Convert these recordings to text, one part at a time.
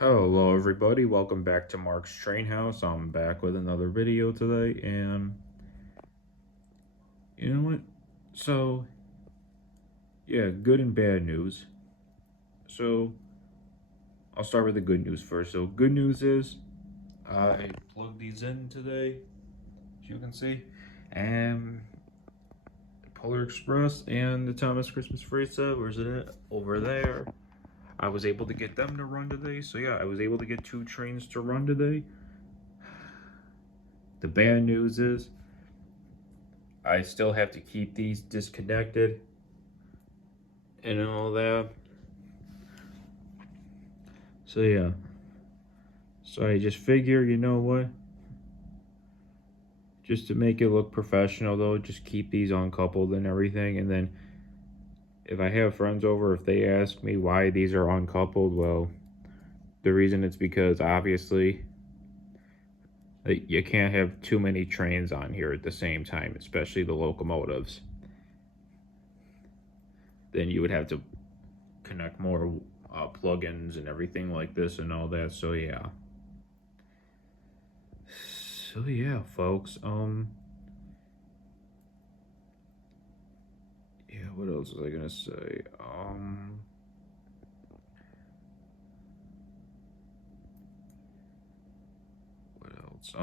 Hello everybody, welcome back to Mark's Train House. I'm back with another video today, and you know what? So, yeah, good and bad news. So, I'll start with the good news first. So, good news is I plugged these in today, as you can see, and the Polar Express and the Thomas Christmas Freight Set, where's it at? Over there. I was able to get them to run today, so yeah, I was able to get two trains to run today. The bad news is I still have to keep these disconnected and all that. So yeah. So I just figure, you know what? Just to make it look professional though, just keep these uncoupled and everything. And then if I have friends over, if they ask me why these are uncoupled, well, the reason it's because obviously you can't have too many trains on here at the same time, especially the locomotives. Then you would have to connect more plugins and everything like this and all that. So yeah. So yeah, folks. Yeah, what else was I gonna say? What else?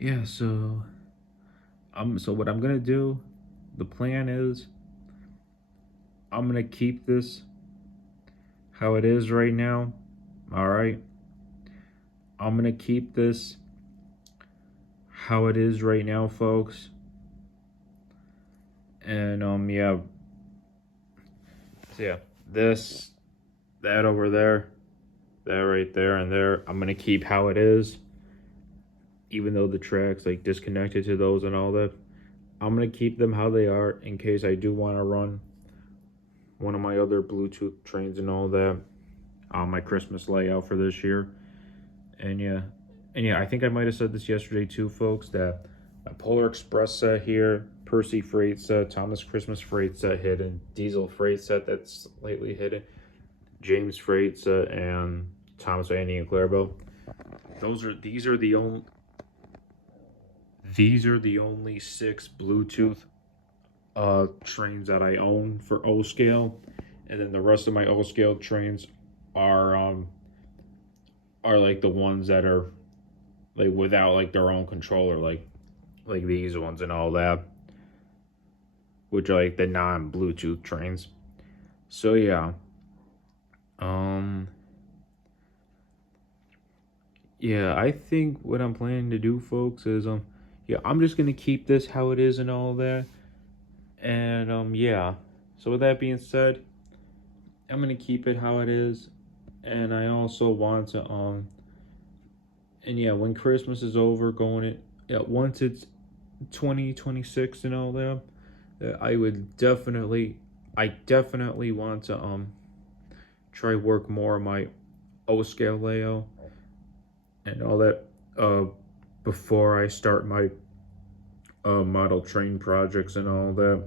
Yeah. So what I'm gonna do? The plan is I'm gonna keep this how it is right now. All right. I'm gonna keep this how it is right now, folks. And yeah. So yeah, this, that over there, that right there, and there. I'm gonna keep how it is, even though the tracks like disconnected to those and all that. I'm gonna keep them how they are in case I do want to run one of my other Bluetooth trains and all that on my Christmas layout for this year. And yeah, I think I might have said this yesterday too, folks, that a Polar Express set here, Percy Freight set, Thomas Christmas Freight set hidden, Diesel Freight set that's lately hidden, James Freight set, and Thomas Andy and Clarabelle. These are the only six Bluetooth trains that I own for O scale, and then the rest of my O scale trains are like the ones that are like without like their own controller, like these ones and all that, which are like the non Bluetooth trains. So yeah, um, yeah, I think what I'm planning to do, folks, is yeah, I'm just gonna keep this how it is and all that, and yeah. So with that being said, I'm gonna keep it how it is, and I also want to and yeah, when Christmas is over, going it yeah, once it's 2026 and all that, I definitely want to try work more on my O scale layout and all that uh before I start my model train projects and all that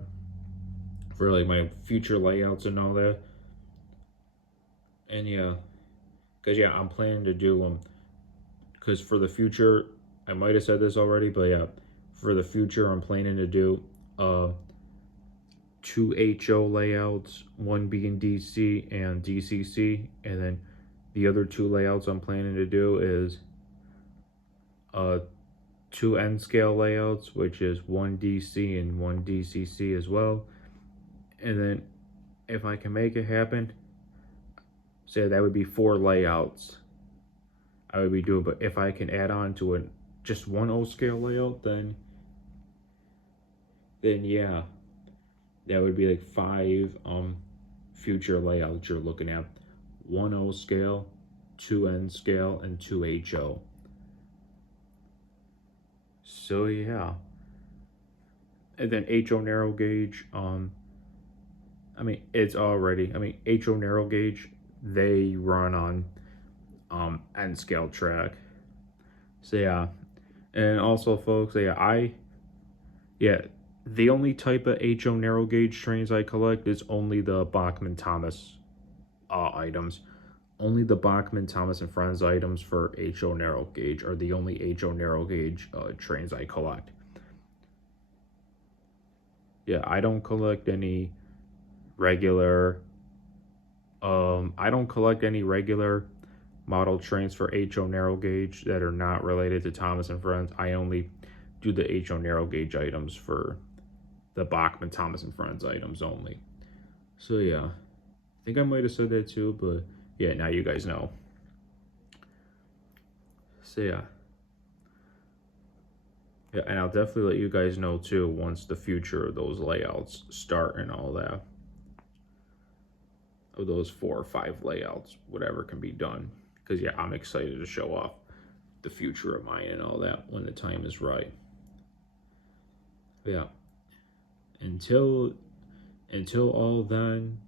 for like my future layouts and all that. And yeah, because yeah, I'm planning to do because for the future, I might have said this already, but yeah, for the future, I'm planning to do two HO layouts, one being DC and DCC, and then the other two layouts I'm planning to do is uh two N scale layouts, which is one DC and one DCC as well. And then if I can make it happen, say that would be four layouts I would be doing. But if I can add on to it just one O scale layout, then yeah, that would be like five future layouts you're looking at. One O scale, two N scale, and two HO. So yeah. And then HO narrow gauge, I mean it's already HO narrow gauge, they run on N scale track. So yeah. And also folks, yeah, the only type of HO narrow gauge trains I collect is only the Bachmann Thomas items. Only the Bachmann, Thomas and Friends items for HO narrow gauge are the only HO narrow gauge trains I collect. Yeah, I don't collect any regular. I don't collect any regular model trains for HO narrow gauge that are not related to Thomas and Friends. I only do the HO narrow gauge items for the Bachmann, Thomas and Friends items only. So yeah, I think I might have said that too, but yeah, now you guys know. So yeah. Yeah, and I'll definitely let you guys know too once the future of those layouts start and all that. Of those 4 or 5 layouts, whatever can be done. Because yeah, I'm excited to show off the future of mine and all that when the time is right. But yeah. Until all then,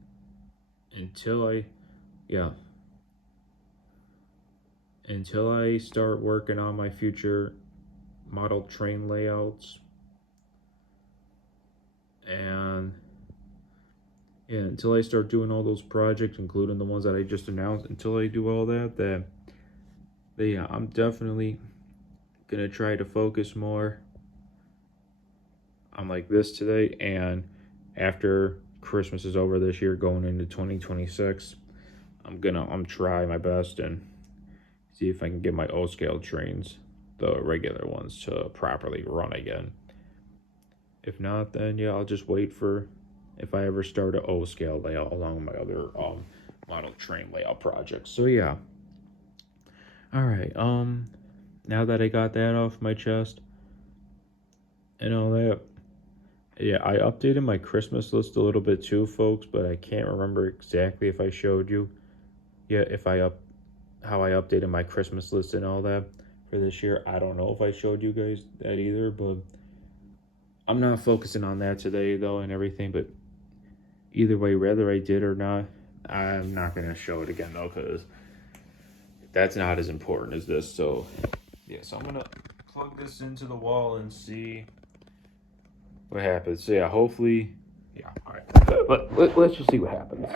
until I start working on my future model train layouts, and yeah, until I start doing all those projects, including the ones that I just announced, until I do all that, then yeah, I'm definitely gonna try to focus more on like this today, and after Christmas is over this year, going into 2026, I'm try my best and see if I can get my O scale trains, the regular ones, to properly run again. If not, then yeah, I'll just wait for if I ever start a O scale layout along with my other model train layout projects. So yeah. All right. Now that I got that off my chest and all that, yeah, I updated my Christmas list a little bit too, folks, but I can't remember exactly if I showed you. Yeah, if I how I updated my Christmas list and all that for this year. I don't know if I showed you guys that either, but I'm not focusing on that today though and everything, but either way, whether I did or not, I'm not going to show it again though, because that's not as important as this. So yeah, so I'm going to plug this into the wall and see what happens. So yeah, hopefully, yeah, all right. Let's just see what happens.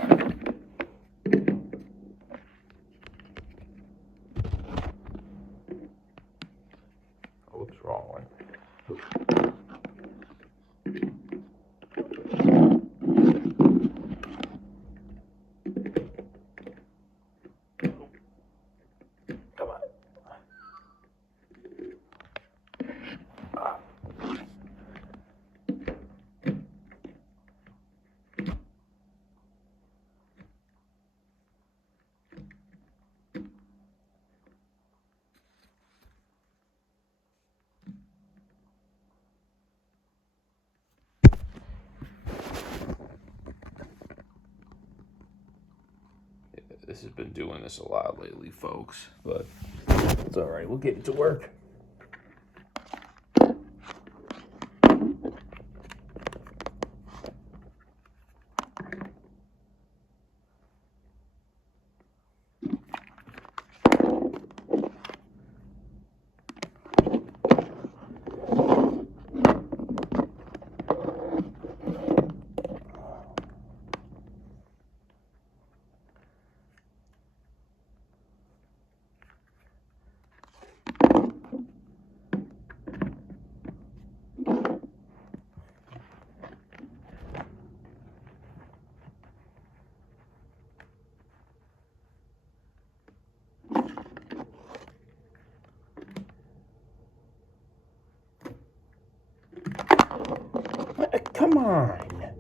Oh, what's wrong one? Come on. This has been doing this a lot lately, folks, but it's all right. We'll get it to work. Come on.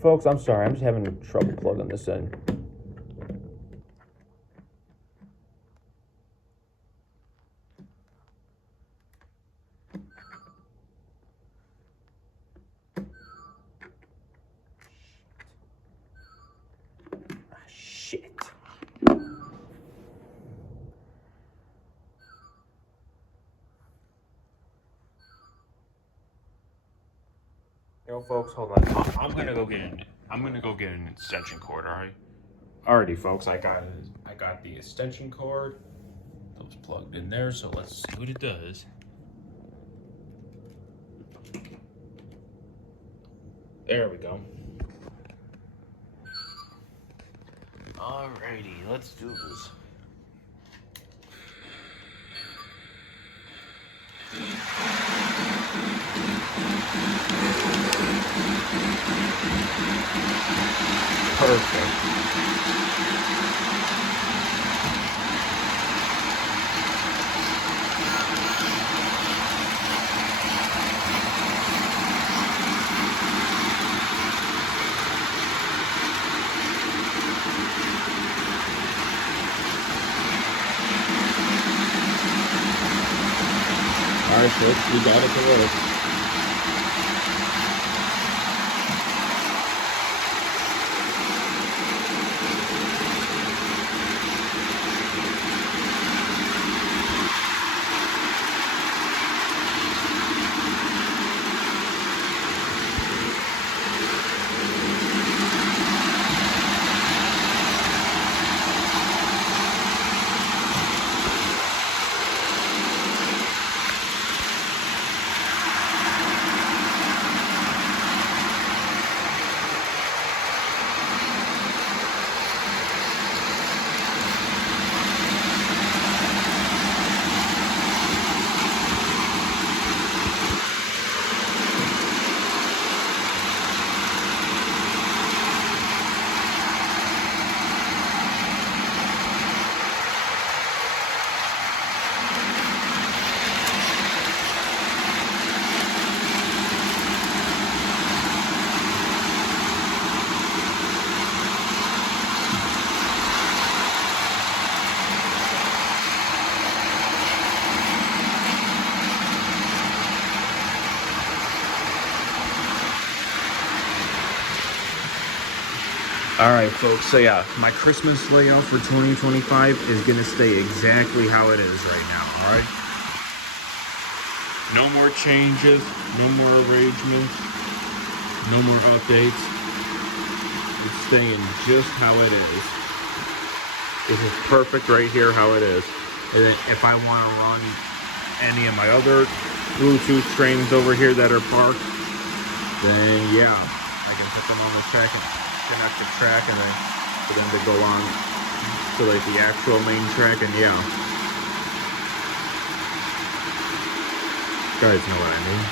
Folks, I'm sorry. I'm just having trouble plugging this in. Shit. Yo, folks, hold on. I'm gonna go get an extension cord. All right. Alrighty, folks. I got the extension cord. That was plugged in there. So let's see what it does. There we go. Alrighty, let's do this. Perfect. Alright, folks, we got it to work. Alright folks, so yeah, my Christmas layout for 2025 is going to stay exactly how it is right now, alright? No more changes, no more arrangements, no more updates. It's staying just how it is. This is perfect right here how it is. And then if I want to run any of my other Bluetooth trains over here that are parked, then yeah, I can put them on the track and connect the track and then for them to go on to like the actual main track, and yeah, you guys know what I mean.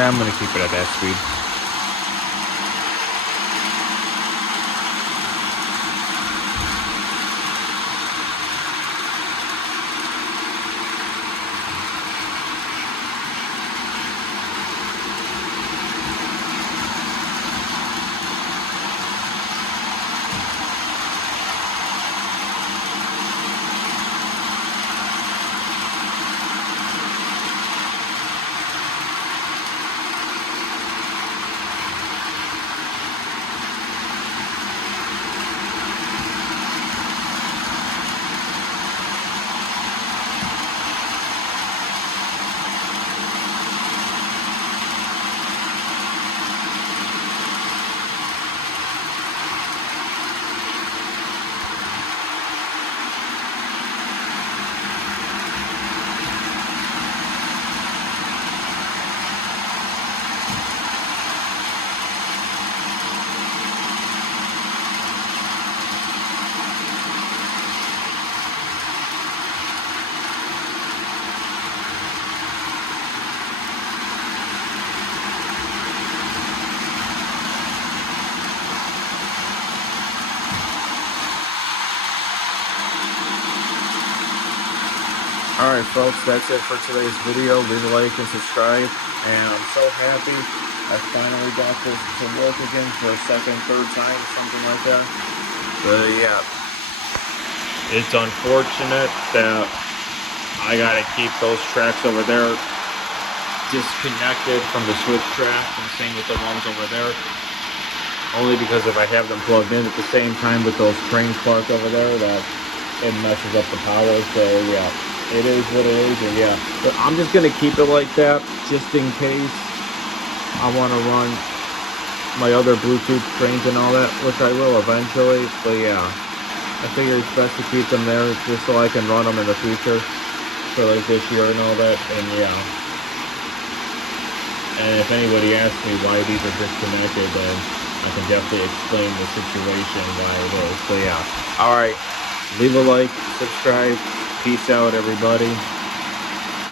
Yeah, I'm gonna keep it at that speed. Alright folks, that's it for today's video. Leave a like and subscribe. And I'm so happy I finally got this to work again for a second, third time, something like that. But yeah, it's unfortunate that I gotta keep those tracks over there disconnected from the switch track, and same with the ones over there. Only because if I have them plugged in at the same time with those trains parked over there, that it messes up the power. So yeah, it is what it is. And yeah, but I'm just gonna keep it like that just in case I want to run my other Bluetooth trains and all that, which I will eventually. But yeah, I figure it's best to keep them there just so I can run them in the future for like this year and all that. And yeah, and if anybody asks me why these are disconnected, then I can definitely explain the situation why it is. So yeah, all right, leave a like, subscribe, peace out everybody.